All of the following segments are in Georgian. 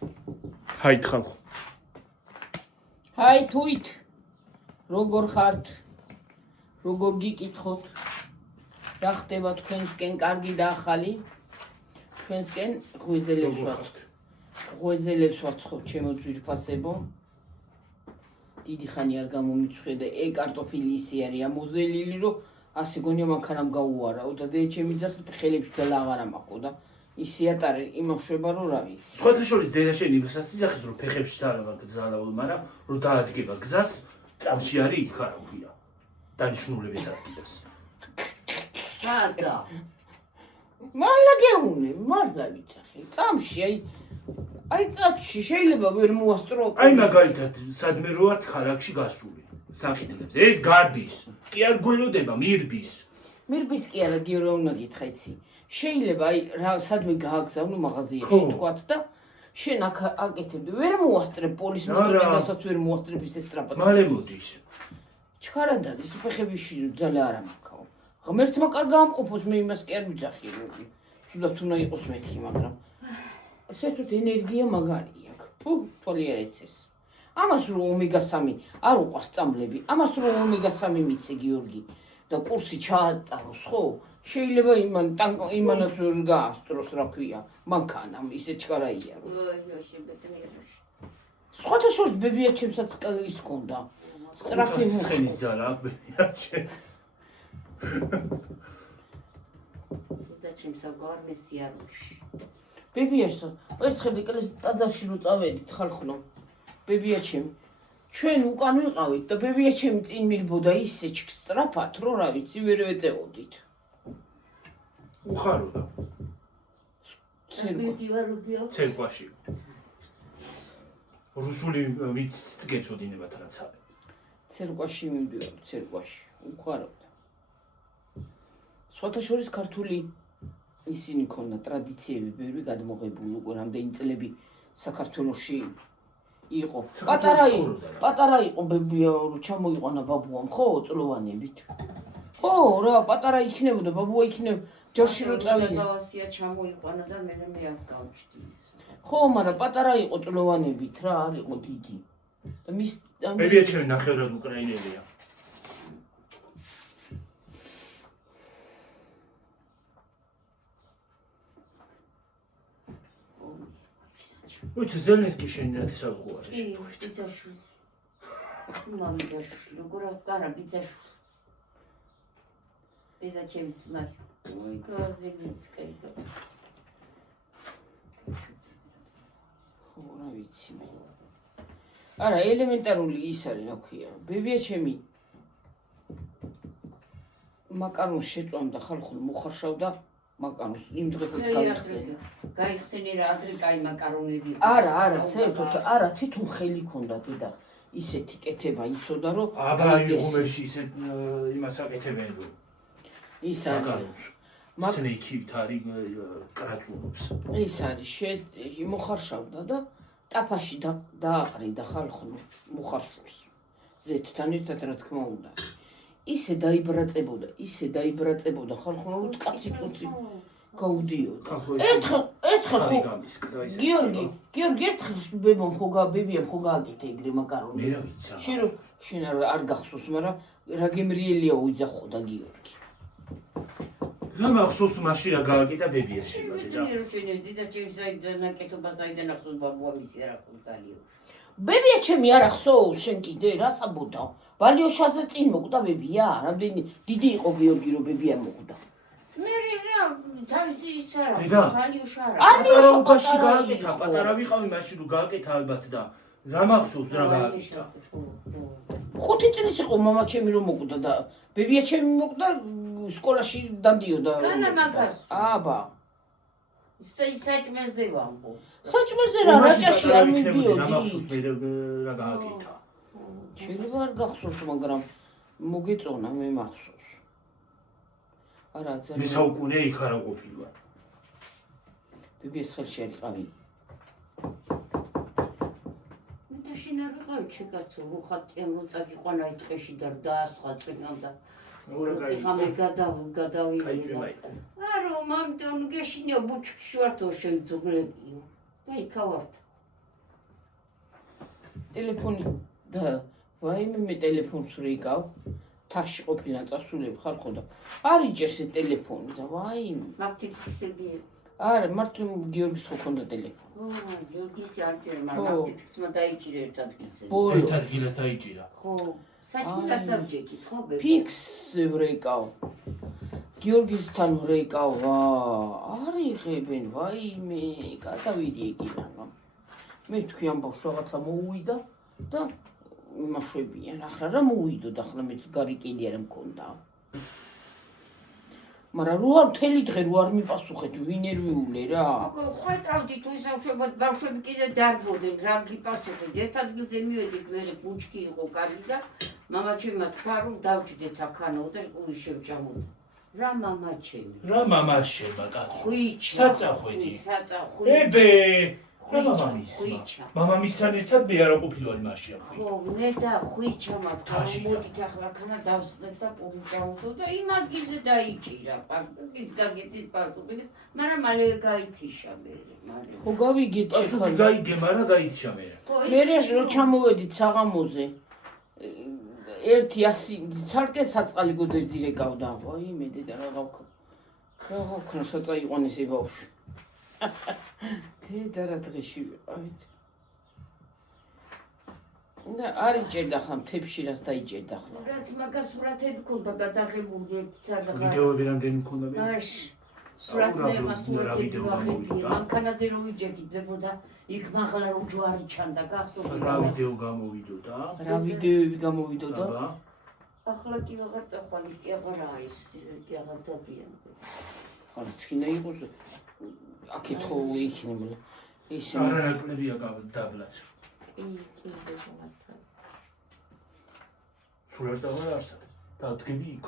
Haid ხალხო. Hai თუით. როგორ ხართ? როგორ გიკითხოთ? რა ხდება თქვენსკენ კარგი და ახალი? ჩვენსკენ ღვეზელებს ვაცხობ ჩემო ძვირფასებო. დიდი ხანი არ გამომიჩხედე, კარტოფილი ისი არის ამოზელილი, რომ ასე გონია მანქანამ გაუვარაო და დე ჩემი ძაღს ხელებში ძალა აღარ ამაყო და ისი ატარე იმაშვება რომ რა ვიცი. სხვათა შორის დედა შენი სასიძახის რომ ფეხებში ძალა გზალაულ, მაგრამ რომ დაადგება გზას, წამში არის იქ არა ქვია. დანიშნულების ადგილას. სადა. მარლა გეუნე, მარლა ვიცახე. წამში აი წამში შეიძლება ვერ მოასწრო. აი მაგალითად, სადმე რო ვართ ქალაქში გასული. საკითხებს. ეს გარბის, კი არ გველოდება მირბის. მირბის კი არა, გიორე უნდა გითხრა იცი. შეიძლება აი რა სადმე გააგზავნო მაღაზიაში თქვათ და შენ აქ აკეთებდი. ვერ მოასწრებ პოლის მოწოდებას ვერ მოასწრებ ისე სტრაპად. მალე მოდის. ჩქარადადის ფეხებში ძალა არ ამაქაო. ღმერთმა კარგა ამყოფოს მე იმას კი არ ვიძახი რომ სულად უნდა იყოს მეთქი, მაგრამ საერთოდ ენერგია მაგარი აქვს. ფუ, თვალიერეცეს. ამას რომ ომეგა-3 არ უყვარს წამლები, ამას რომ ომეგა-3 მიცე გიორგი და კურსი ჩაატაროს, ხო? შეიძლება იმანაც ვერ გაასწროს, რა ქვია, მანქანამ ისე ჩქარაია რომ. სხვათა შორის ბებია ჩემსაც ის ჰქონდა. სტრაფი ხენის ძალა აქვს ბებია ჩემს. და ჩემს აღარ მესიაროში. ბებიაშო, ერთხელ ეკრეს ტაძარში რო წავედით ხალხო. ბებია ჩემი ჩვენ უკან ვიყავით და ბებია ჩემი წინ მირბოდა ისე სტრაფად რომ რა ვიცი ვერ ვეწეოდით. უხაროდა. ცერკვაში. რუსული ვიცით გეწოდინებათ რაც არის. ცერკვაში მივდივარ, ცერკვაში. უხარობდა. სხვათა შორის ქართული ისინი ქონდა ტრადიციები ბევრი გადმოღებული უკვე რამდენი წლები საქართველოში იყო. პატარა იყო ბებია ჩამოიყვანა ბაბუამ, ხო, წლოვანებით. ხო, რა, პატარა იქნებოდა, ბაბუა იქნებოდა, ჯერში რო წავიდა. გავასია ჩამოიყვანა და მე აქ გავჩდი. ხო, მაგრამ პატარა იყო წლოვანებით, რა, არ იყო დიდი. და მის ბებია ჩემი ნახევრად უკრაინელია. Uite, Zelenski შენი რა თესავყურა შეშტუით. ბიძაშვილი. მამიდაშვილი, როგორ არა ბიძაშვილი. დედა ჩემს ძმა. ой, გაზილიცკაი და. ხო, რა ვიცი მე. არა, ელემენტარული ის არის, რა ქვია. ბებია ჩემი მაკარონს შეწვამდა ხალხო, მოხარშავდა მაკარონს იმ დღესაც გაიხსენე. გაიხსენე რა ადრე კაი მაკარონები. არა, საერთოდ არა, თვითონ ხელი ქონდა დედა. ისეთი კეთება იცოდა, რომ აბა იღუმელში ისე იმას აკეთებენ რომ ის არის. სნეიქით არის კრატულობს. ის არის მოხარშავდა და ტაფაში დააყრიდა ხალხო მოხარშავს. ზეთთან ერთად რა თქმა უნდა. ისე დაიბრაწებოდა ხალხო რომ კაცი გაუდიოდა. ერთხელ გიორგი ერთხელ ბებიამ ხო გააკეთა ეგრე მაკარონი. მე რა ვიცი. შენ არ გახსოვს, მაგრამ რა გემრიელია უიძახოდა გიორგი. რა მახსოვს მაშინ რა გააკეთა ბებია შემა და. დედა ჩემს აიდანა კეთობას აიდანა ხსოვს ბაბუა მისი რა ხუნდალიო. ბებია ჩემი არ ახსოვს შენ კიდე რა საბოდა. ვალიოშაზე წინ მოკვდა ბებია, რამდენი დიდი იყო გიორგი რომ ბებია მოკვდა. მე რა თავისი ის არა, ვალიოშა არა. პატარაობაში გააკეთა, პატარა ვიყავი მაშინ რომ გააკეთა ალბათ და რა მახსოვს რა გააკეთა. 5 წლის იყო მამა ჩემი რომ მოკვდა და ბებია ჩემი მოკვდა სკოლაში დადიოდა. განა მაგას. აბა. საჭმელზე ვამბო. საჭმელზე რა რაჭაში არ მიდიოდი. რა მახსოვს მე რა გააკეთა. შეიძლება არ გახსოვს, მაგრამ მოგეწონა მე მახსოვს. არა, ძალიან. მე საუკუნე იქ არა ყოფილვარ. ბებიას ხელში არ იყავი. და შენ არ ვიყავი ჩეკაცო, ხატიან მოწაგიყვანა აი ტყეში და დაასხაწვინავ და ეხა მე გადავიდე. არო მამ დონ გეშინია ბუჩქში ვართო შენ ძუგლებიო. და იქა ვართ. ტელეფონი და ვაიმე მე ტელეფონს რეკავ თაში ყოფილა წასულები ხარ ხო და არ იჭერს ეს ტელეფონი და ვაიმე მაგთიფსები არა მარტო გიორგის ხო ქონდა ტელეფონი გიორგის არ ჭირა მაგრამ მაგთიფსმა დაიჭირა ერთ ადგილზე ერთ ადგილას დაიჭირა ხო საჭმელად დავჯექით ხო ბებო ფიქსზე ვრეკავ გიორგისთან ვრეკავ არ იღებენ ვაიმე გადავიდი ეკინა მე თქვი ამბავს რაღაცა მოუვიდა და იმაშვებიან ახლა რა მოუვიდო და ახლა მეც გარიკელი არ მქონდა მაგრამ რო მთელი დღე რო არ მიპასუხეთ ვინერვიულე რა ხვეტავდი თუ ისავშებოდ ბავშვები კიდე დარბოდნენ რა გიპასუხეთ ერთ ადგილზე მივედით მე ბუჩქი იყო კარგი და მამაჩემმა თქვა რომ დავჭიდეთ აქანო და ყური შევჭამოთ რა მამაჩემა კაცო ხვიჩა საწახვედი საწახვი ებე რა მამამისთან ერთად მე არ ყოფილვარ მასში ხო მე და ხვიჩა მაგ მოდით ახლა ქანა დავსწრეთ და ყური ჭამოთ და იმ ადგილზე დაიჭირა პარკიც გაგეთით პასუხი მაგრამ მალე გაითიშა მე მალე ხო გავიგეთ პასუხი გაიგე მაგრამ გაითიშა მე მე რო ჩამოვედით საღამოზე ერთი 100 ცალკე საწყალი გოდერძი რეკავდა ვაიმე დედა რა გავქნა საწაიყვანეს ეს ბავშვი დედა რა დღეში ვიყავით და არ იჭერდა ხა მთებში რას დაიჭერდა ხა რაც მაგას სურათები ქონდა გადაღებული ერთ ცალკე ვიდეოები რამდენი მქონდა მე მაშ სურათები ვახები მანქანაზე რო ვიჯერდით დებოდა იქ მაღლა რო ჯვარი ჩანდა გახსოვდა რა ვიდეო გამოვიდოდა რა ვიდეოები გამოვიდოდა ახლა კი ვაღარ წახვალ კი აღარაა ის კი აღარ დადიანდა ხარ წინა იყოს აქეთ ხო იქნება ისე არა ნაკლებია დაბლაც კი ბებო სულ არ წავალ არსად დადგები იქ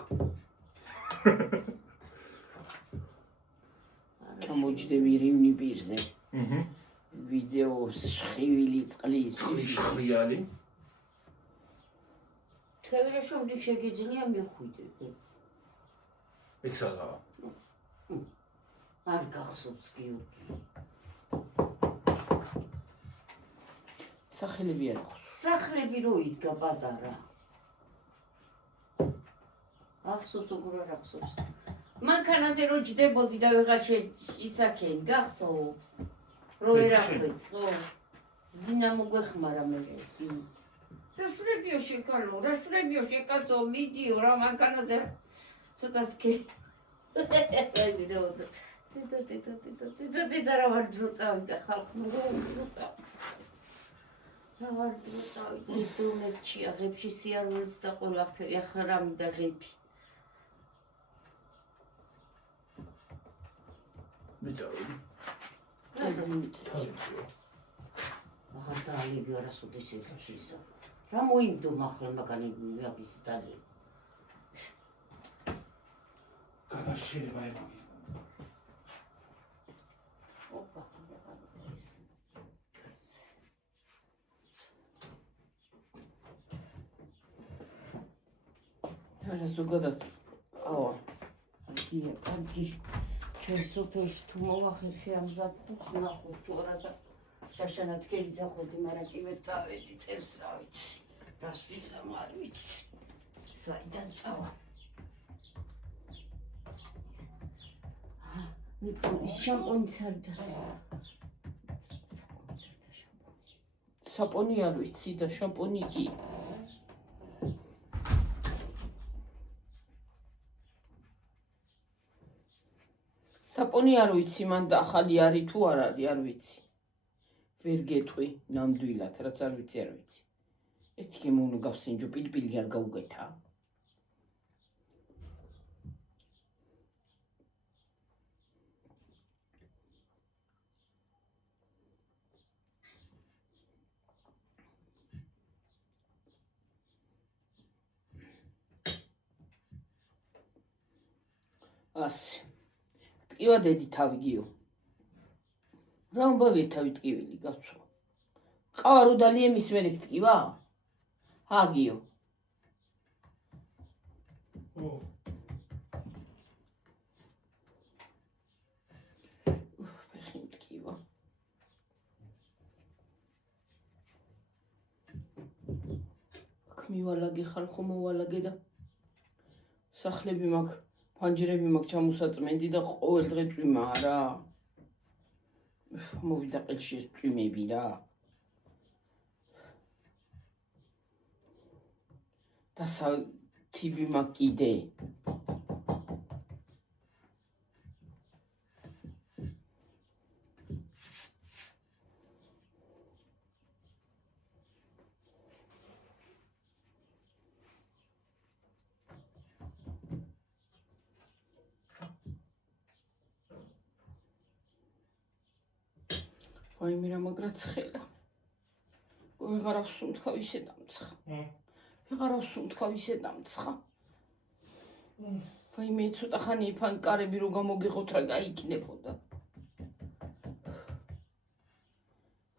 ჩამოჯდები რივნი პირზე ვიდეოს ხივილი წყლის ხრიალი თევრეშობდი შეგიძლია მიხვიდე ეგ საღაა არ გახსოვს გიორგი სახელები არ აქვს სახლები რო იდგა პატარა ახსოვს უგურ არ ახსოვს მანქანაზე რო ჯდებოდი და ვიღარ ისაქენ გახსოვს რო ერახვით ხო ზინა მოგვეხმარა მე ეს რაშურებიო შეკალო რაშურებიო შეკაცო მიდიო რა მანქანაზე ცოტასკი დედა რა ვარ დრო წავიდა ხალხმა რო წავიდა რა ვარ დრო წავიდა ის დონეთში აღებში სიარულიც და ყველაფერი ახლა რა მინდა ღები მიწავდი ახლა დაალები არასოდეს ეთქისა რა მოიმდომ ახლა მაგანი ვიაბის დალი გადაშენება ემაგის ოპა არა ზოგადად ავა კარგი ჩვენ სოფელში თუ მოვახერხე ამ ზაფხულს ნახოთ თუ არა და შაშანათკელი ხოდი მაგრამ კი ვერ წავედი წელს რა ვიცი დასვისამ არ ვიცი საიდან წავა შამპონიც არ და საპონი არ ვიცი და შამპონი კი საპონი არ ვიცი მან და ახალი არის თუ არ არის არ ვიცი ვერ გეტყვი ნამდვილად რაც არ ვიცი არ ვიცი ეს თქემოვნო გავსინჯო პილპილი არ გაუგეთა ასე ტკივა დედი თავი გიო რა ამბავია თავი ტკივილი გაცო ყავა რო დალია მის მერე ტკივა ჰაგიო ფეხი ტკივა მივალაგე ხარ ხომ მოვალაგე და სახლები მაქვს, ფანჯრები მაქვს ჩამოსაწმენდი და ყოველ დღე წვიმაა რა. მოვიდა ყელში ეს წვიმები რა. და თიბი მაქვს კიდე. ვაიმე რა მაგრა ცხელა. ვეღარ ავსუნთქა ისე დამცხა. ვეღარ ავსუნთქა ისე დამცხა. ვაიმე ცოტა ხანი ფან კარები რო გამოგიღოთ რა გაიქნებოდა.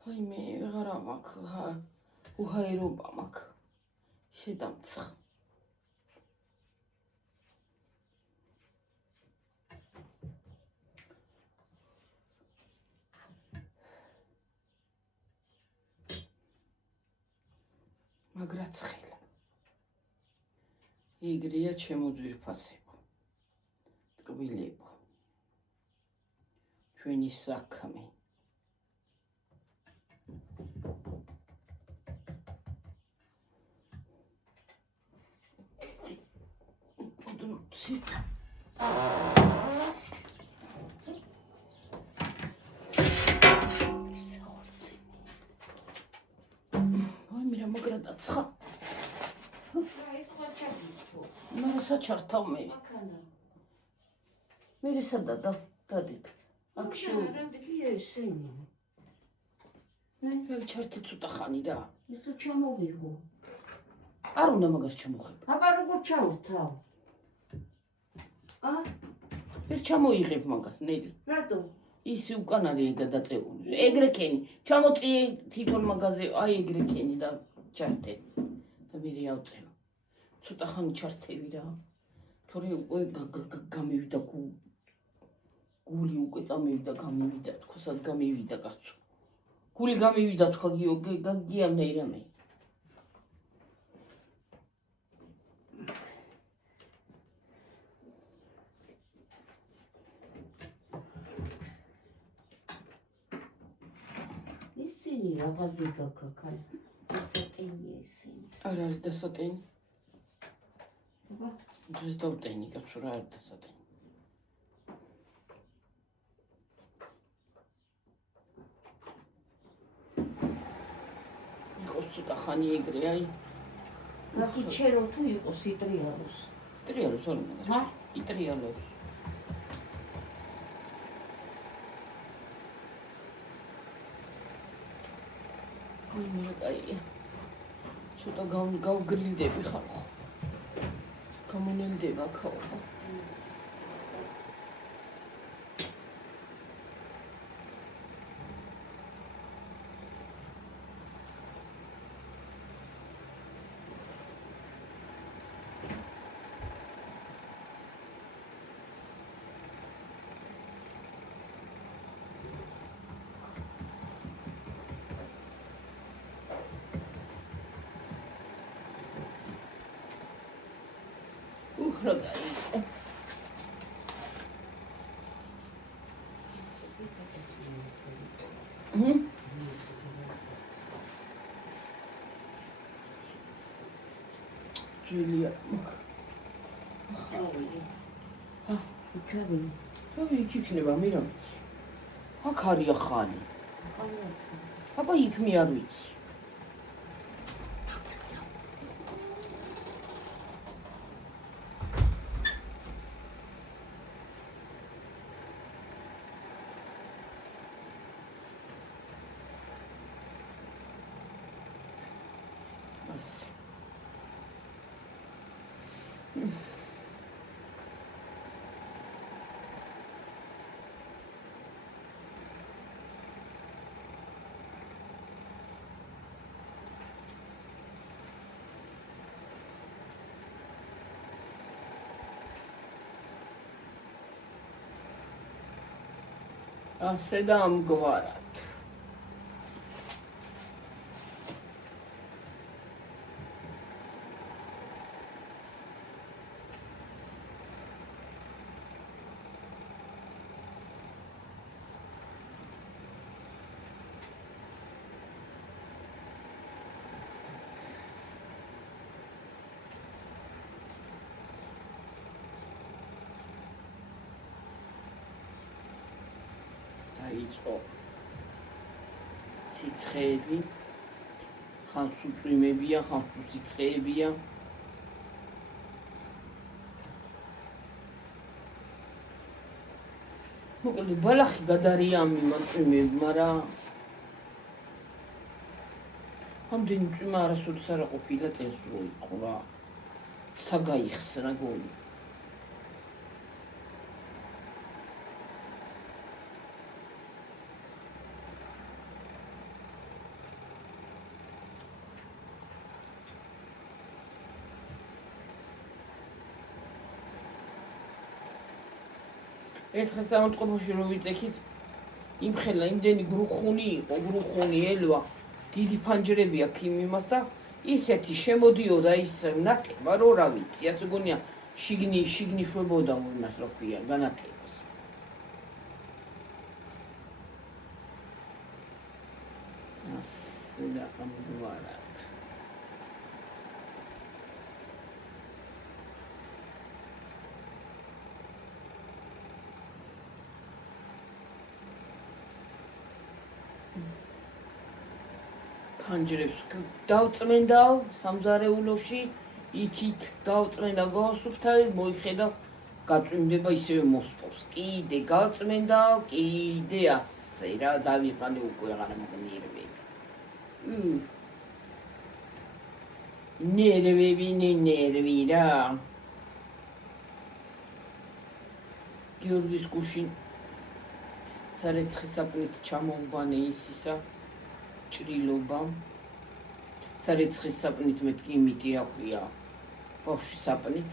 ვაიმე ვეღარა მაქვს უჰაერობა მაქვს. ისე დამცხა. მაგრა ცხელა. იგრია ჩემო ძვირფასებო. ტკბილებო. ჩვენი საქმე. ოდნოცი. ცხა. მე საჩართავ მე. მე სადა დადებ. აქ რამდენია ესენი? მე ჩართე ცოტა ხანი რა. ეს ჩამოვიღო. არ უნდა მაგას ჩამოხებ. აბა როგორ ჩავთავ? ვერ ჩამოიღებ მაგას ნელი. რატო? ის უკან არის გადაწეული. ეგრეკენი. ჩამოწიე თვითონ მაგაზე, აი ეგრეკენი და ჩართე. და მე ავწევ. ცოტა ხანი ჩართევი რა. თორე უკვე გამივიდა გული უკვე წამივიდა გამივიდა თქვა სად გამივიდა კაცო. გული გამივიდა თქვა გიამნე რამე. ისინი რაღაცი გაკაკალ. დასატენია ისინი. არ არის დასატენი. აბა დღეს დავტენი კაცო რა არის დასატენი. იყოს ცოტა ხანი ეგრე აი. გაკიჩერო თუ იყოს იტრიალოს. იტრიალოს არ უნდა გაჩერე. იტრიალოს. ой მე კაია. ცოტა გავგრილდები ხალხო. გამონელდება ხალხო. რა გაიგო. ჯულია იქები. რა იქნება მე რა ვიცი. აქ არის ხანი. აბა იქ მე არ ვიცი. ასე. ასე და ამგვარად. ხო. Ციცხეები. ხანს უწვიმებია, ხანს უსიცხეებია. მოკლედ ბალახი გადარიამი მაწვიმები, მაგრამ ამდენი წვიმა არასოდეს არ ყოფილა წელს რო იყო რა. საგაიხსნა გონი. ერთხელ სამოწყობოში რო ვიწექით, იმხელა იმდენი გრუხუნი იყო, გრუხუნი ელვა, დიდი ფანჯრები აქვს იმ იმას და ისეთი შემოდიოდა ის ნაკება, რო რა ვიცი, ასე გონია შიგნი შვებოდა იმას რო ქვია, განათებას. ასე და ამგვარად. ფანჯრებს დავწმენდავ სამზარეულოში, იქით დავწმენდავ გავასუფთავებ, მოიხედავ, გაწვიმდება ისევე მოსპობს. კიდე გავწმენდავ, კიდე ასე რა, დავიყვანე უკვე აღარა მაგნიერები. ნერვი რა. გიორგის გუშინ სარეცხი საპნით ჩამოუბანე ისისა. ჭრილობა. სარეცხის საპნით მეთქი იმითი რა ქვია, ბავშვის საპნით.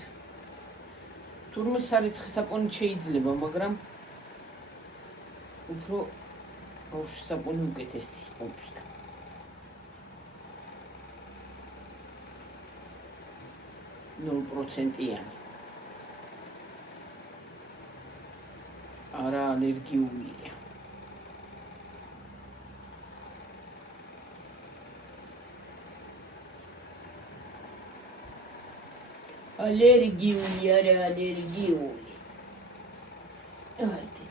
თურმე სარეცხის საპნით შეიძლება, მაგრამ უფრო ბავშვის საპნი უკეთესი ყოფილა. %-იანი. არა ალერგიულია. Аллергия, аллергия. Ай, ты.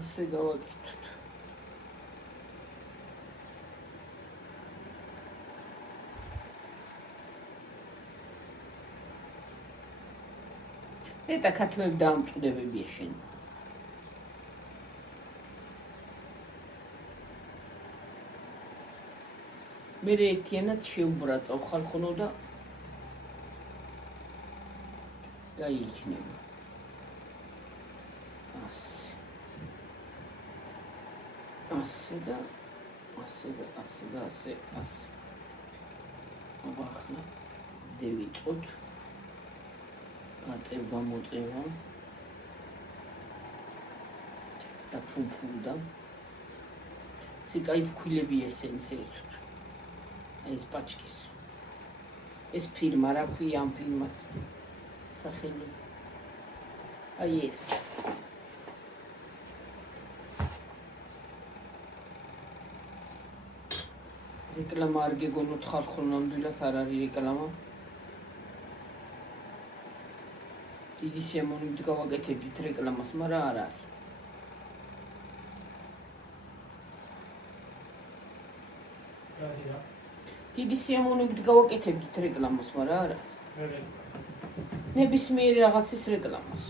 ასე გავაკეთოთ. ეტა ქათმები დაამწყდებებია შენ. მე ერთიანად შეუბრაწავ ხალხონო და გაიქნება. ასე. ახლა დევიწყოთ. გაწევ გამოწევა. და ფუფუნდა. სიკაი ფქვილები ესენი საერთოდ. აი ეს პაჩკის. ეს ფირმა რა ქვია ამ ფირმას სახელი. აი ეს. რეკლამა არ გეგონოთ ხალხო ნამდვილად არ არის რეკლამა. დიდი სიამოვნებით გავაკეთებდით რეკლამას, მაგრამ არ არის. დიდი სიამოვნებით გავაკეთებდით რეკლამას, მაგრამ არ არის. ნებისმიერი რაღაცის რეკლამას.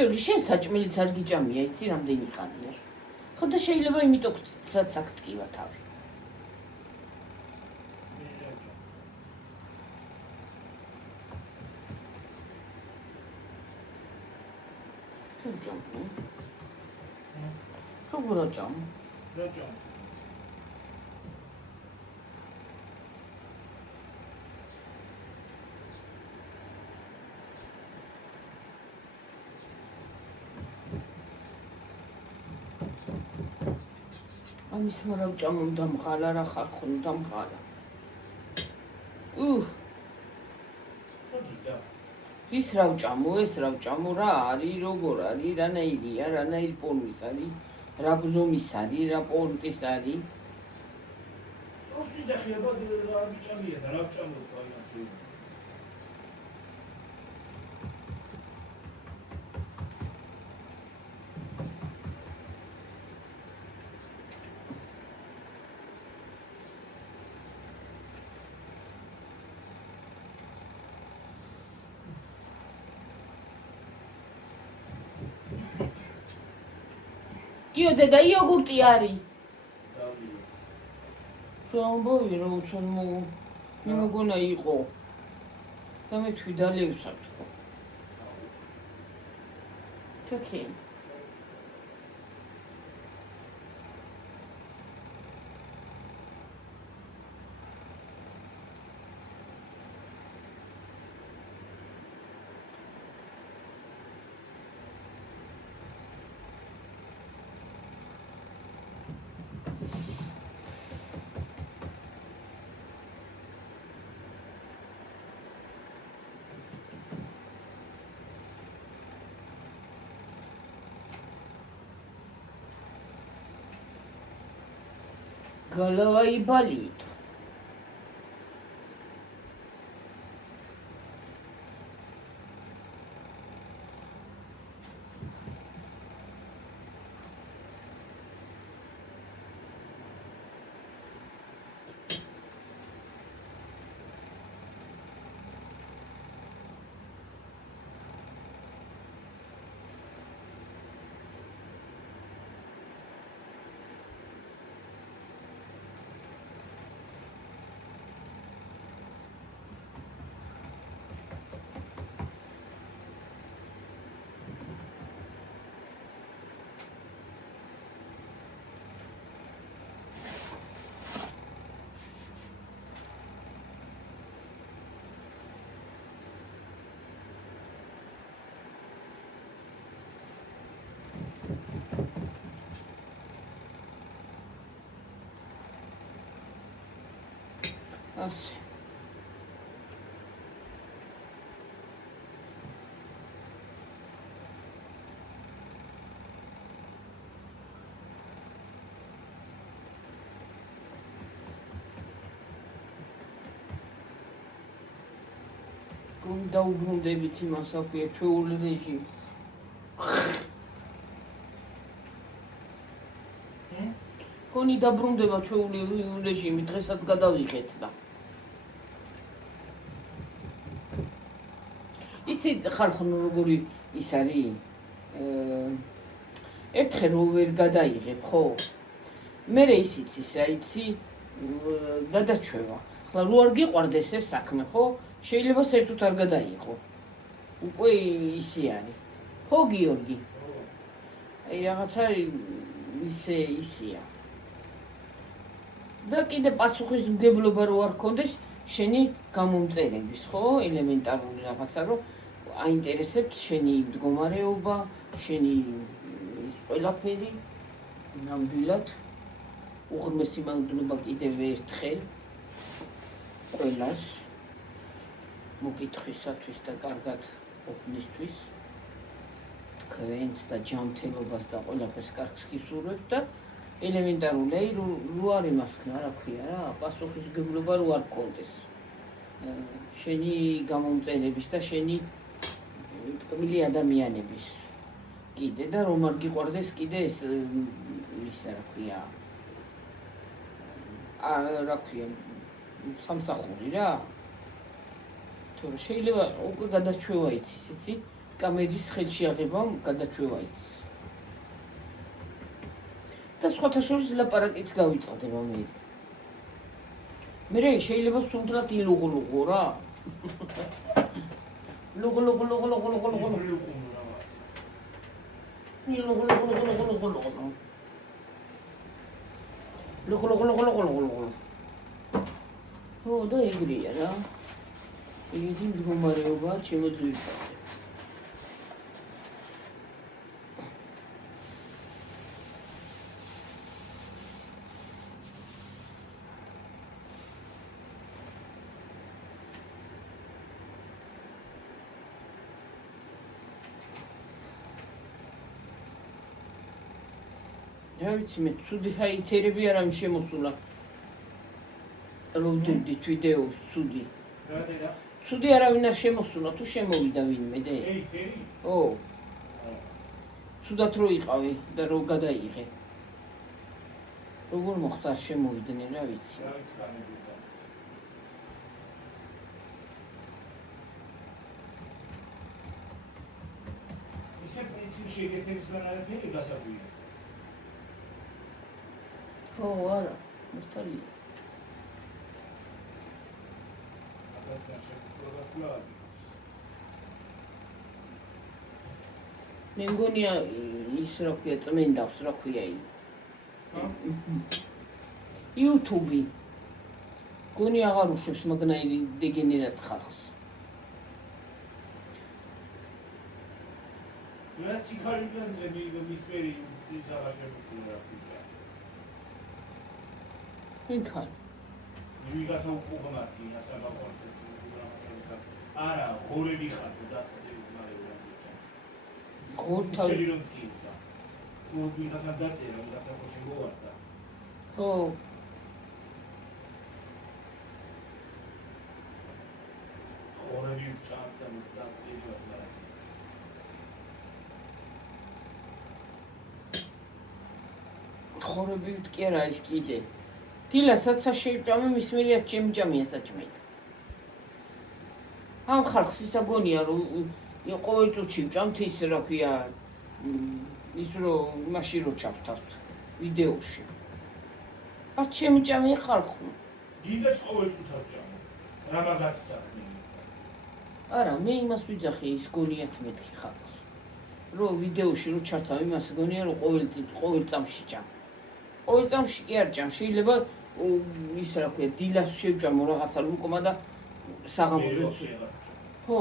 გიორგი, შენ საჭმელიც არ გიჭამია, იცი რამდენი ხანია. ხო და შეიძლება იმიტომაც აქ ტკივა თავი. ჯამო. როგორ ჯამო? რა ჯამო? ამის მარამ ჭამომ დამღალა რა ხარხონ დამღალა. ის რა ვჭამო, ეს რა ვჭამო, რა არის, როგორ არის, რანაირია, რანაირი პორმის არის, რა ბზომის არის, რა პორტის არის. სოსი ზახება რა გიჭამია და რა ვჭამო პროინასტი. გიო დედა იოგურტი არის. შამბოვი რა უცან მე მეგონა იყო. და მე თქვი დალევსა თქო. თქი. голова и болит. ასე გონდა უბრუნდებით იმას აქვია ჩვეული რეჟიმს გონი დაბრუნდება ჩვეული რეჟიმი დღესაც გადავიღეთ და იცი ხალხო როგორი ის არის ერთხელ რო ვერ გადაიღებ ხო მე ისიც ის აიცი გადაჩვევა ხლა რო არ გიყვარდეს ეს საქმე ხო შეიძლება საერთოდ არ გადაიღო უკვე ისე არის ხო გიორგი აი რაღაცა ისეა და კიდე პასუხისმგებლობა რო არ ქონდეს შენი გამომწერების ხო ელემენტარული რაღაცა რომ აინტერესებთ შენი მდგომარეობა შენი ის ყველაფერი ნამდვილად უღრმესი მადლობა კიდევ ერთხელ ყველას მოკითხისათვის და კარგად ყოფნისთვის თქვენს და ჯანმრთელობას და ყველაფერს კარგს გისურვებთ და ელემენტარული აი რო არ იმასქნა რა ქვია რა პასუხისმგებლობა რო არ გქონდეს შენი გამომწერების და შენი ტკბილი ადამიანების კიდე და რომ არ გიყვარდეს კიდე ეს ისა რა ქვია რა ქვია სამსახური რა თუ შეიძლება უკვე გადაჩვევა იცი კამერის ხელში აღებამ გადაჩვევა იც. და სხვათა შორის ლაპარაკიც გავიწყდება მე. მე შეიძლება სუნთლად ილუღლუღო რა. ლუღლუღ. ლუღლუღ. ო და ეგრეა რა. იგი მდგომარეობაა ჩემო ძვირფასზე. რა ვიცი მე ცუდი ჰაითერები არ ამ შემოსულა. როდენდით ვიდეოს ცუდი. ცუდი არავინ არ შემოსულა თუ შემოვიდა ვინმე და? ო. ცუდად რო იყავი და რო გადაიღე. როგორ მოხდა შემოვიდნენ რა ვიცი. ისე პრინციპში ეგეთებისგან არაფერი გასაგვია. ო არა, მართალია. მე მგონია ის რა ქვია წმენდავს რა ქვია YouTube-ი გონი აღარ უშვებს მაგნაირი დეგენერატ ხალხს. რაც იქარიბანზე მისვერი ის აღაშენებულა რა. ვინქარ? ვიღაცა უყურმართი ასაბაყო. არა, ხორები ხარ და ასწრებით მარეულა. ხორთა შეიძლება. ნუ ვიღაცა დაწერა, ვიღაცა ხოში მოვარდა. ო. ხორები ჩანდა და დედივად მარას. ხორები კი არა ის კიდე. დილასაც შეიტყვამე მის მერიაც ჩემჯამია საჭმელი. ამ ხალხს ის აგონია რომ ყოველ წუთში ვჭამთ ის რა ქვია ის რომ მაშინ რო ჩავთავთ ვიდეოში. არ ჩემჯამია ხალხო. გინდა ყოველ წუთად ჭამო. რა მაგათი საქმე. არა, მე იმას ვიძახი ის გონიათ მეთქი ხალხს. რომ ვიდეოში რო ჩართავ იმას გონია რომ ყოველ წამში ჭამ. ყოველ წამში კი არ ჭამ, შეიძლება ის რა ქვია დილას შევჭამო რაღაცა ლუკომა და საღამოზე. ხო.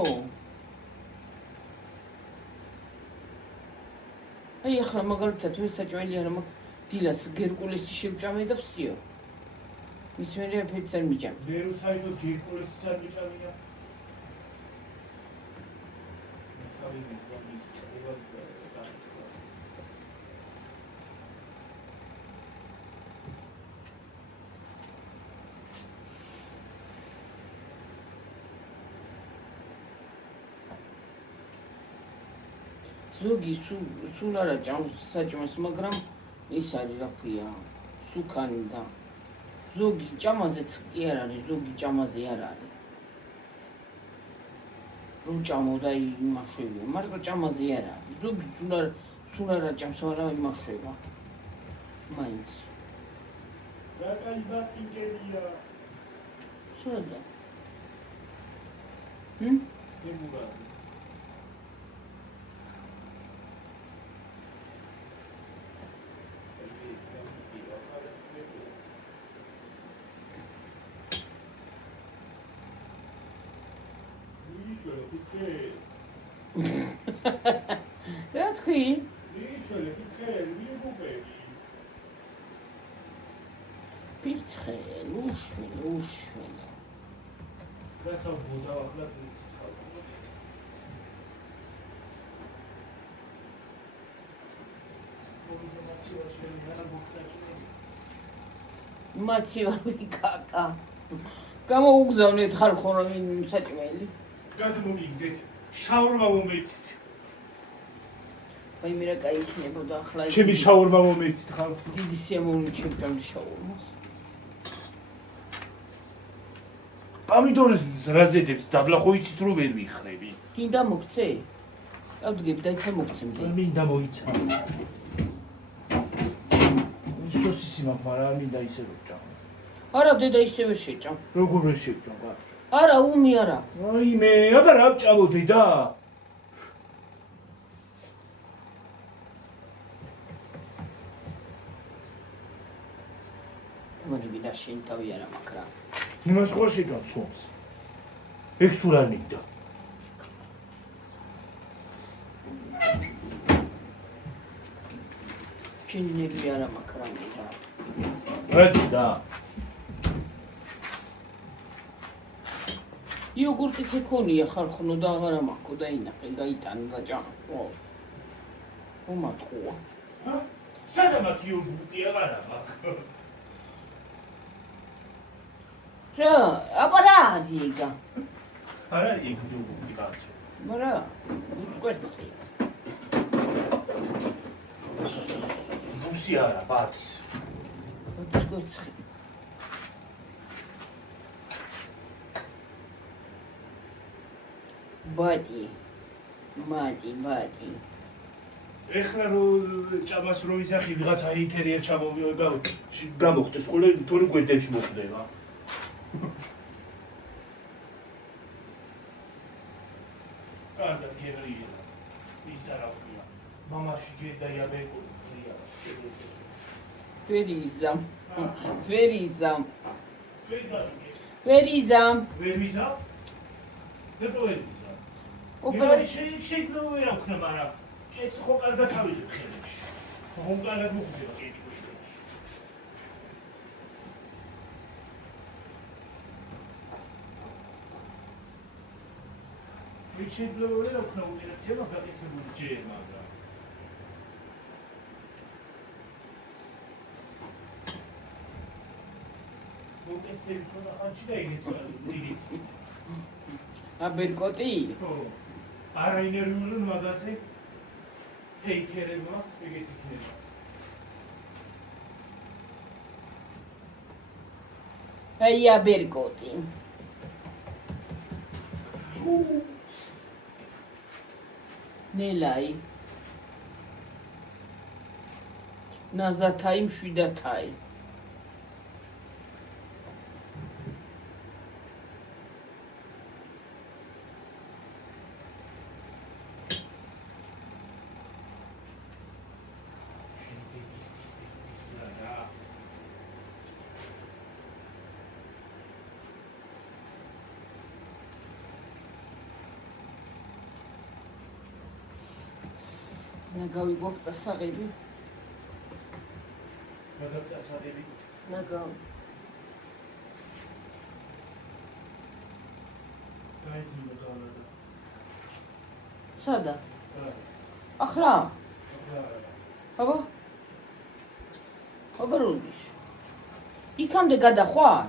აი ახლა მაგალითად მე საჭმელი არ მაქვს დილას გერკულესი შევჭამე და ვსიო. მის მერეაფერიც არ მიჭამ. მე რო საერთოდ გერკულესიც არ მიჭამია. ზოგი სულ არა ჭამს საჭმელს, მაგრამ ის არის რა ქვია, სუქანი და ზოგი ჭამაზეც კი არ არის, ზოგი ჭამაზე არ არის. რო ჭამო და იმაშვებია, მაგრამ ჭამაზე არ არის. ზოგი სულ არა ჭამს, მაგრამ იმაშვება. მაინც. რა კაი ბატინჯერია. სადა? ემურაზი. That's good. Pizza, lushvela. That's how good our club is. მაცივარი კაკა. გამოუგზავნეთ ხალხო რომ საჭმელი. გადმომიგდეთ. შაურმა მომეცით. აი მე რა კაი იქნებოდა ახლა. ჩემი შაურმა მომეცით ხალხო. დიდი სიამოვნებით შევჭამდი შაურმას. პამიდორს რაზედებთ დაბლა ხო იცით რომ ვერ მიხრები. გინდა მოგცე? ავდგები დაიცა მოგცემდი. მინდა მოიცა. სოსისი მაქვს, მაგრამ მინდა ისე რომ ჭამ. არა დედა ისევე შეჭამ. როგორ ვერ შეჭამ გაჩ? არა უმი არა. აი მე, აბა რა ჭამოდი და? მაგიბინა შენ თავი არა მაქვს რა. იმას ხო შეგაცვობს. ეგ სულ არ მინდა. შენ ნერვი არა მაქვს რა მე რა. რადი და? იოგურტი ქონია ხალხნო და აღარა მაქვს და ინახე გაიტანა და ჭამა. უმატყუა. სადა მაქვს იოგურტი აღარა მაქვს. რა, აბა რა არის ეგა? არა ეგ იოგურტი კაცო. მარა, უსკვერცხი. რუსი არა, ბატის. უსკვერცხი. ბატი. ბატი. ეხლა რომ ჭამას რო იზახი ვიღაცა ჰეიტერიერ ჩამოვიო გამოხდეს ხოლე თორე გვერდებში მოხდება. კარგად გერია. ის არა ვქია. მამაში გედაია ბეკური ზია. ვერიზამ. ვერვიზა? ნეტო ვერვიზა. ოპერა შეიძლება ვერ აქვს, მაგრამ ჭეც ხო კარგად ავიღებ ხელებში. ხო კარგად მოხდება კეთილში. შეიძლება ვერ აქვს ოპერაცია, მაგრამ გაკეთებული ჯერ, მაგრამ მოკეთებული ცოტა ხანში და იგიც. აბერკოტი? ხო. არა ინერვიული მაგაზე ჰეითერებმა ეგეც იქნება. აი აბერკოტი. ნელაი. ნაზათაი მშვიდათაი. ნაგავი გვაქვს წასაღები. გადაწასაღები. ნაგავი. გაიდინო გავლა. სადა? და. ახლა? ახლა. აბა? აბა როდის? იქამდე გადახვარ?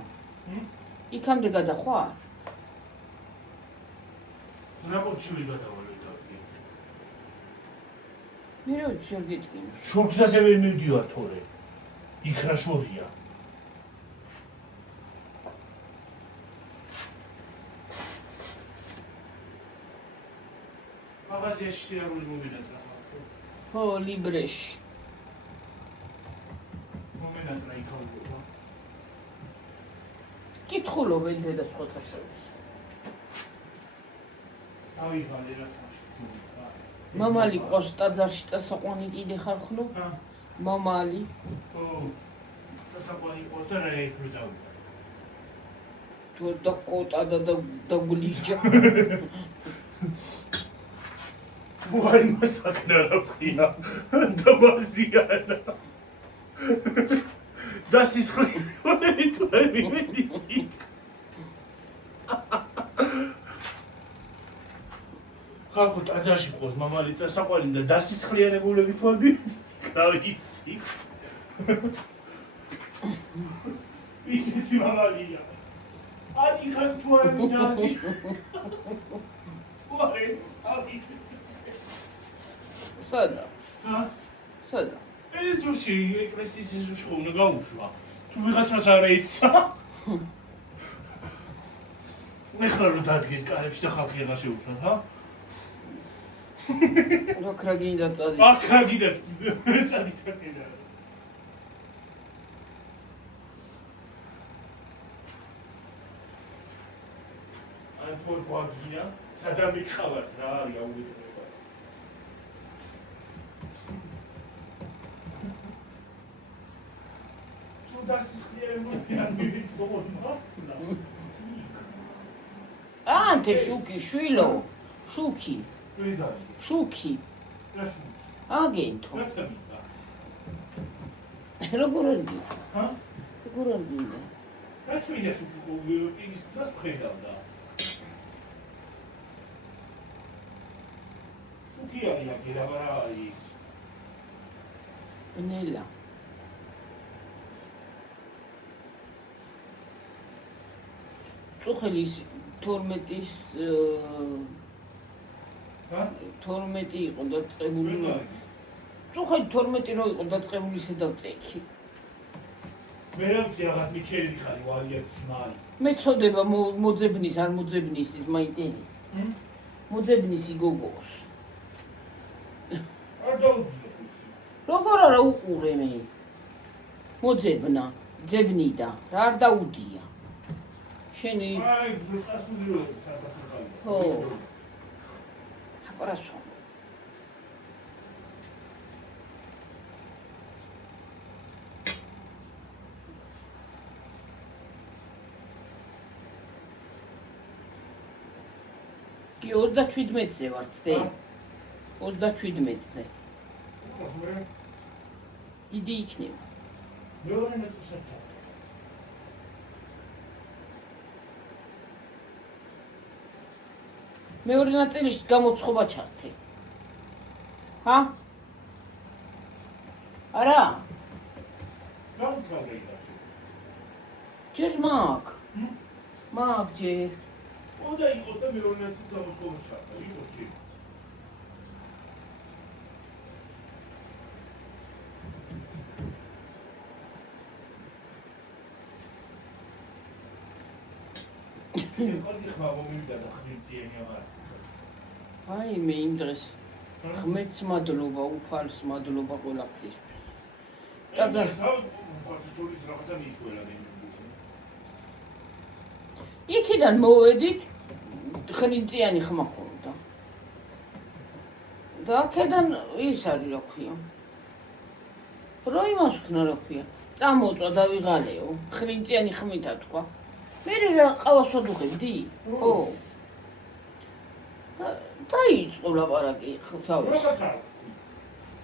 იქამდე გადახვარ? რა პოჩივი გადავალე. მე რა ვიცი არ გეტყვი. შორგზაზე ვერ მივდივარ თორე. იქ რა შორია. აბაზე შეშრიული მომენატრა ხარ. ხო, ლიბრეში. მომენატრა იქაუგება. კითხულობენ დედა სხვათა შორის. ავიღალე რა საშ. მამალი ყავს ტაძარში წასაყვანი კიდე ხარ ხნო? მამალი. ო. წასაყვანი ყავს და რა ექრო წავიდა. თუ და კოტა და გულიჯა. თუ არ იმასაკნა რა ქვია. და ბაზიანა. და სისხლი თუ არ იმედი. ხალხო ტაძარში ყავს მამალი წასაყვანი და დასისხლიანებულები თვალები რა ვიცი. ისეთი მამალია. ანი ხან თუ არ მიდასი. თუ არ ეცავი. სადა? ჰა? სადა? ეზოში ეკლესიის ეზოში ხო უნდა გაუშვა. თუ ვიღაცას არ ეცა. ეხლა რომ დადგეს კარებში და ხალხი აღარ შეუშვათ, ჰა? რა გინდა წადი. აქ რა გინდა წადი თაკენა. ან თორ გვაგია, სადამი ხავართ რა არის აუგებრობა. თუ დასისხლიერებიან მივიტყომა. ანთე შუქი, შვილო. შუქი. ვიდარი. შუქი. რა შუქი? აგენთო. რა თქმა. როგორ არის? ჰა? როგორ არის? რა თქმა შუქი პირის დღეს ხედავდა. შუქი არის აგერა რა არის? ბნელა. წუხელის 12-ის ჰა? 12 იყო დაწყებული. წუხელი 12 რო იყო დაწყებული შედავწექი. მე რა ვიცი რაღაც მიჩერილი ხარი ვალია შმარი. მე წოდება მოძებნის არ მოძებნის ის მაინტერესს. მოძებნის იგოგოს. არ დაუძინო. როგორ არა უყურე მე? მოძებნა, ძებნიდა, რა არ დაუდია. შენი აი, გასულიო სადაცაა. ხო. აპარასო. კი 37-ზე ვარ ცდე. 37-ზე. დიდი იქნება. მეორე მეცხრე. მეორე ნაწილში გამოცხობა ჩართე. ჰა? არა, გამქარდა იმაში. ჯერ მაგ. მაგ ჯერ. უნდა იყოს და მეორე ნაწილს გამოცხობა ჩართა. იყოს ჯერ. კოდი ხმა მომივიდა და ხრინციენი ამარ. აი მე იმ დღეს ღმერთს მადლობა, უფალს მადლობა ყველაფრისთვის. ტაძარ ფოტოჩულის რაღაცა მიშველა მე. იქიდან მოვედით ხრინწიანი ხმა ქონდა. და აქედან ის არის რა ქვია. რო იმას ვქნა რა ქვია. წამოწვა და ვიღალეო, ხრინწიანი ხმითა თქვა. მე რა ყავას ვადუხებდი? ხო. დაიწყო ლაპარაკი ხთავის.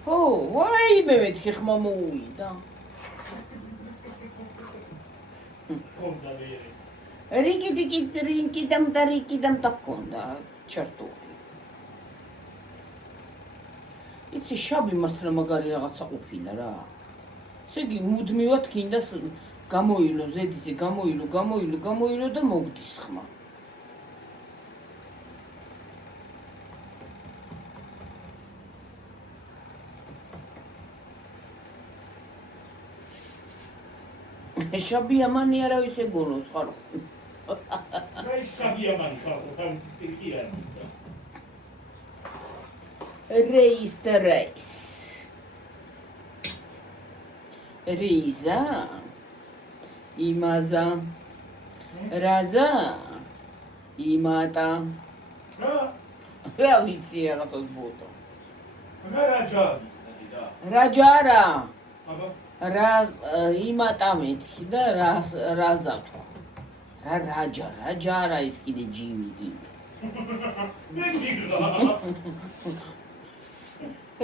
ხო, ვაიმე მეთქი ხმა მოუვიდა. კონდა მე. რიკიდამ და კონდა ჩარტული. იცი შაბი მართლა მაგარი რაღაცა ყოფილა რა. ესე იგი მუდმივად გინდა გამოილო ზედიზე, გამოილო და მოგდის ხმა. შაბი ამანი არავის ეგონოს ხარ. რა შაბი ამანი ხარ, თავის პირი არ. რეის და რეის. რიზა იმაზა რაზა იმატა რა ვიცი რაღაცას ბოტო რაჯარა რა იმატა მეთქი და რაზა თქვა რა რაჯარა ის კიდე ჯიმი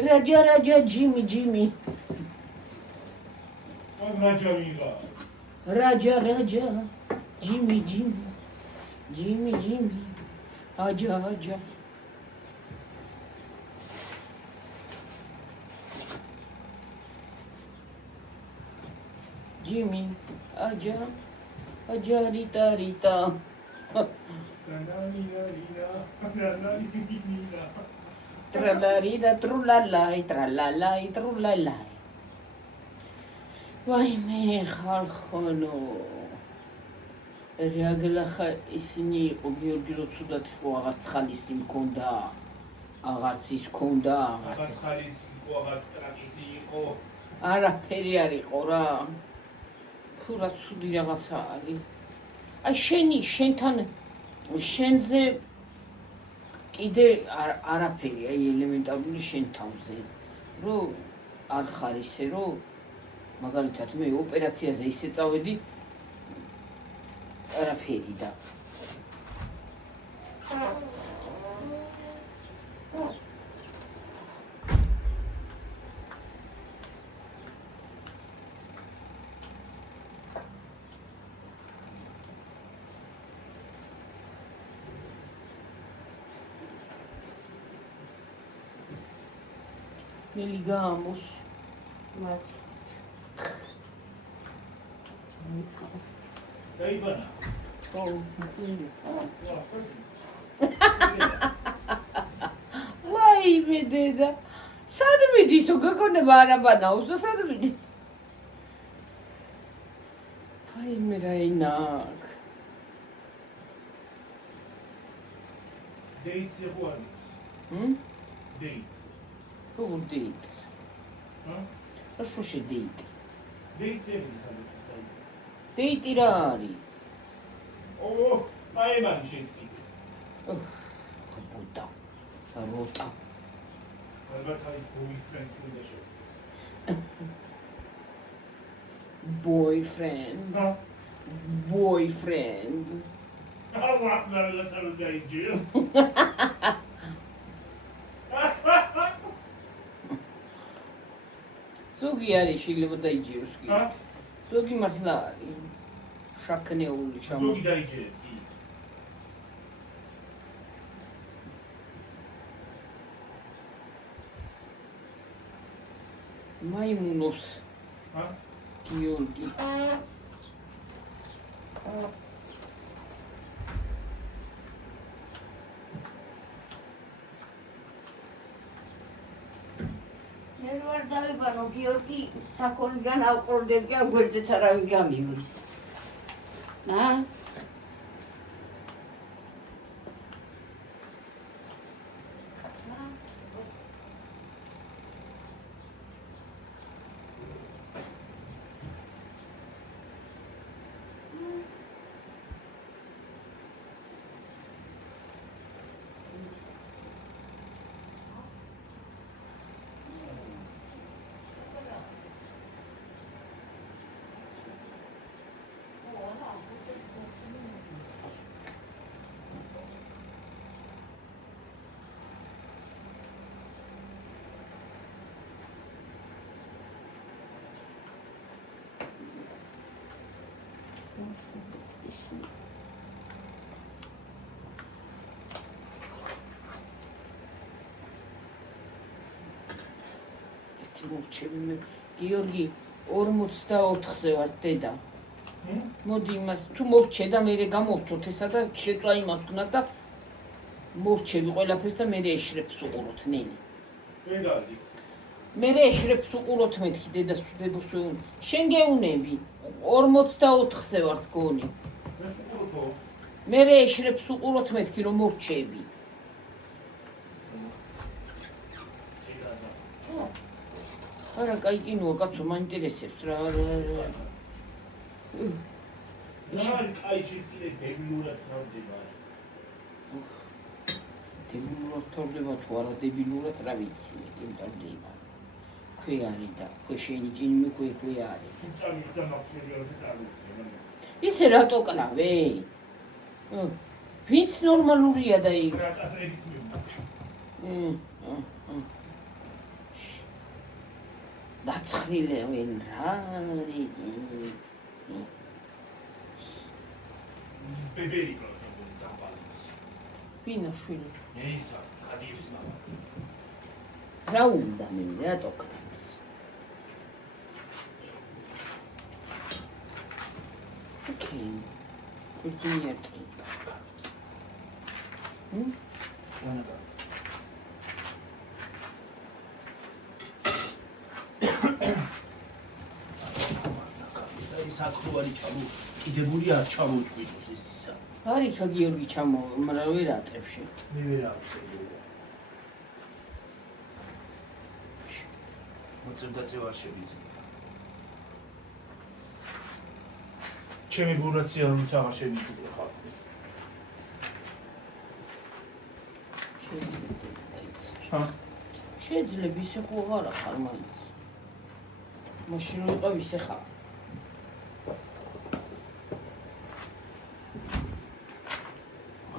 რაჯა ჯიმი რაჯა ჯიმი აჯა ჯიმი აჯა რიტა ტრალარიდა ტრალალაი ვაიმე ხალხონო რეაგლახა ისინი იყო გიორგი რო ცუდად იყო რაღაც ხალისი მქონდა აღარც ის ქონდა, აღარც. აღარ ხალის იყო, აღარ ტრაკისი იყო. არაფერი არ იყო რა. ფუ რა ცუდი რაღაცა არის. აი შენთან შენზე კიდე არაფერი, აი ელემენტარული შენ თავზე. რომ არ ხარ ისე, რომ მაგალითად მე ოპერაციაზე ისე წავედი არაფერი და ნელი გამოს მათ დაიბანა. ვაიმე დედა სად მიდისო გეკონება არაბანაოს და სად მიდი ვაიმე რა ინაკ Dates იყო არის. Dates. როგორ დეიტს ჰა? რა შუშე დეიტი Dates არის. დეიტი რა არის ო, აიმანი შეიძლება. ხბუდა როტა ალბათ არის boyfriend უნდა შევიდეს. boyfriend ჰა? boyfriend Allah Allah Allah დაიჯერ. ზოგი არის შეიძლება დაიჯეროს კი ჰა? ზოგი მართლა არის შაქნეული ჩამო ზოგი დაიჯერეთ კი. მაიმუნოს ჰა? გიორგი მე ვარ დავიბანო გიორგი საქონლიდან ავყრობდები და გვერდზეც არავინ გამივლის. ა? მოვჩები მე გიორგი 44-ზე ვარ დედა მოდი იმას თუ მოვჩე და მე გამოვთოთ ესა და შეწვა იმას ვქნათ და მოვჩები ყველაფერს და მე ეშრებს უყუროთ ნელი დედალი. მე ეშრებს უყუროთ მეთქი დედას ბებოს ვეუნ შენ გეუნები 44-ზე ვარ თქონი ეს უყურთო. მე ეშრებს უყუროთ მეთქი რომ მოვჩები არა, კაი კინოა, კაცო, მაინტერესებს რა. რა კაი შეიძლება დებილურად თავდება. დებილურად თავდება თუ არა დებილურად რა ვიცი, მე თავდება. ქვე არის და ქვე შენი ჭინი ქვე არის. წამი და მაქსიმალურად წავიდე. ისე რატო კლავე? ვინც ნორმალურია და იქ. რა ტრადიციაა. დაცხრილე ვენ რა არის? ბებერი გქონდა დაბალს. ვინა შვილი? ისა, ადირის მამა. რა უნდა მე რატო კლავს? ოკეი. კურტინია ტრიპა. ვანაკა. საკრუარი ჩამო კიდებული არ ჩამოწვიდოს ეს ისა. არის ხა გიორგი ჩამო, მაგრამ ვერ აწევში. მე ვერ ავწევი. წევდაცე არ შემიძლია. ჩემი ბურაცია როც აღარ შემიძლია ხალხი. შეიძლება ისე ხო აღარ ახარ მაინც. მაშინ რო იყავ ისე ხარ.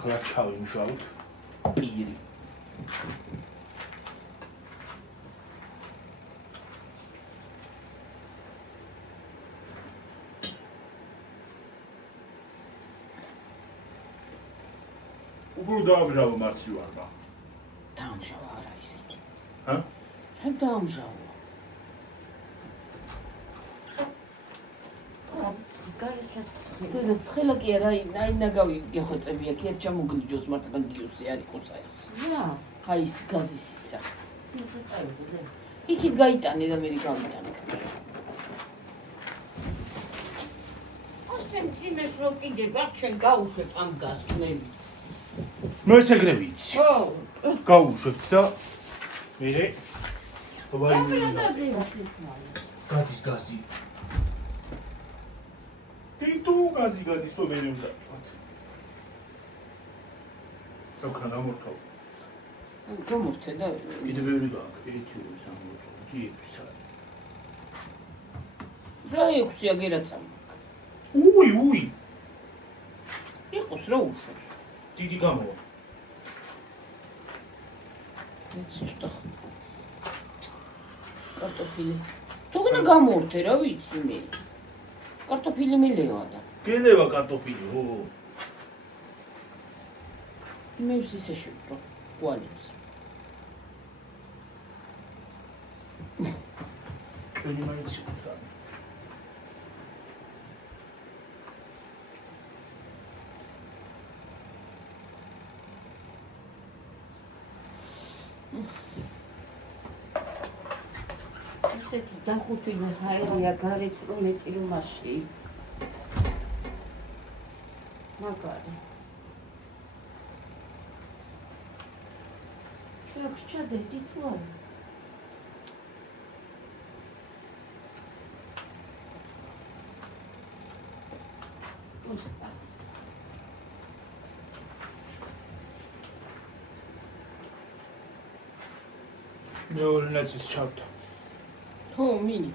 ახლა ჩავიმჟავთ პირი. უბრალოდ დაამჟავო მარცივარმა. დაამჟავა არა ისე. ჰა? რა დაამჟავა? და ცხელა კი არა, აი ნაგავი გეხვეწებია, კი არ ჩამოგლიჯოს მართლა გიოსი არ იყოს ეს. რა? აი ის გაზის ისა. ისე წაიღე. იქით გაიტანე და მე გავიტანე. ახლა ძიმეს რო კიდე ვახშენ გაუშვებ ამ გასწნელი. მე ეგრე ვიცი. ხო. გავუშვებთ და მერე გადის გაზი. თითო გაზი გადის რომ მერე უნდა. შოქრა გამორთავ. გამორთე და კიდე ბევრი გაქვს. 1 2 3 4 5 6. რა 6-ია გერაცა მაქვს. უი. იყოს რა უშვებს. დიდი გამოვა. ეს ცოტა კარტოფილი. თუგნა გამორთე რა ვიცი მე. კარტოფილი მილევა და. გელევა კარტოფილი, ო. მე ისე შევკრო. ყვალებს. ჩვენი მაინც იქნება. ისეთი დახუთილი ჰაერია გარეთ რომ მეტილმაში. მაგარი. აქ ჩადედი თუ არა? უსტა. მეორე ნაწილს ჩავთ. ხო, მინი.